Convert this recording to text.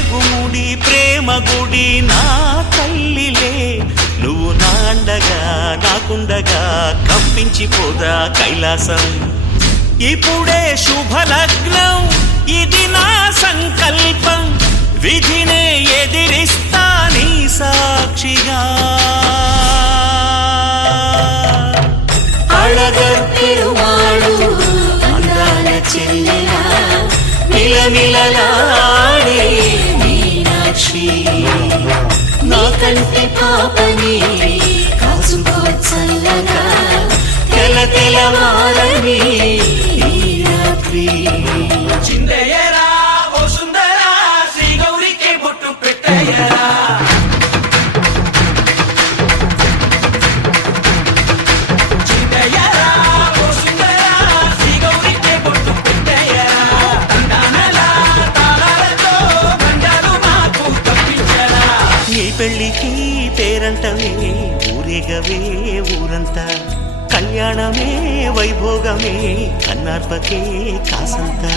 రేగుముడి ప్రేమ గుడి నా తల్లిలే నువ్వు నా అండగా నాకుండగా కంపించిపోదా కైలాసం ఇప్పుడే శుభలగ్నం ఇది నా సంకల్పం విధినే ఎదిరిస్తా నీ సాక్షిగా అళగర్ పెరుమాళు అందాల చెల్లెలా మిలమిలలాడే మీనాక్షి నీ కంటి పాపని కాచుకో చల్లగా తెలవారని ఈ రాత్రి చిందయ్యరా ఓ సుందరా శ్రీ గౌరికి బొట్టు పెట్టయ్యరా పెళ్ళికి పేరంటమే ఊరేగవే ఊరంతా కళ్యాణమే వైభోగమే కన్నార్పకే కాసంతా